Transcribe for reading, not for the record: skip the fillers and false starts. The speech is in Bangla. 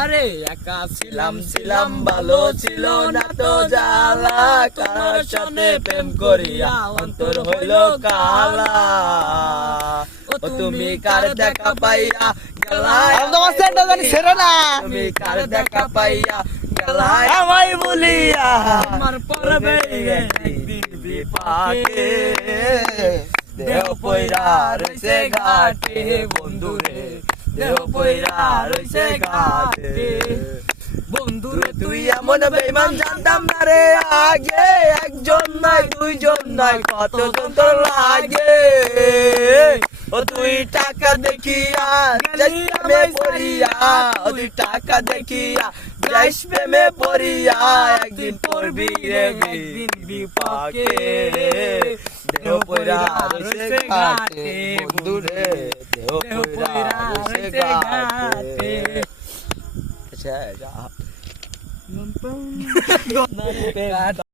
আরে একা ছিলাম ভালো ছিল না তো জ্বালা, কার সাথে প্রেম করিয়া অন্তর হইল কালা। ও তুমি কার দেখা পাইয়া গেলাই, তুমি কার দেখা পাইয়া গেলাই আমায় বলিয়া, আমার পরবে একদিন বিপাকে। দেহ পয়রা রইছে ঘাটে বন্ধুরে, দেহ পয়রা রইছে ঘাটে। বন্ধুরে তুই এমন বেঈমান জানতাম না রে আগে, একজন নয় দুইজন নয় কতজন তোর লাগে। ও তুই টাকা দেখিয়া যাইস প্রেমে পড়িয়া, ও তুই টাকা দেখিয়া যাইস প্রেমে পড়িয়া, একদিন পড়বি রে একদিন বিপাকে। দেহ পয়রা রইছে ঘাটে বন্ধুরে, দেহ পয়রা রইছে ঘাটে। আচ্ছা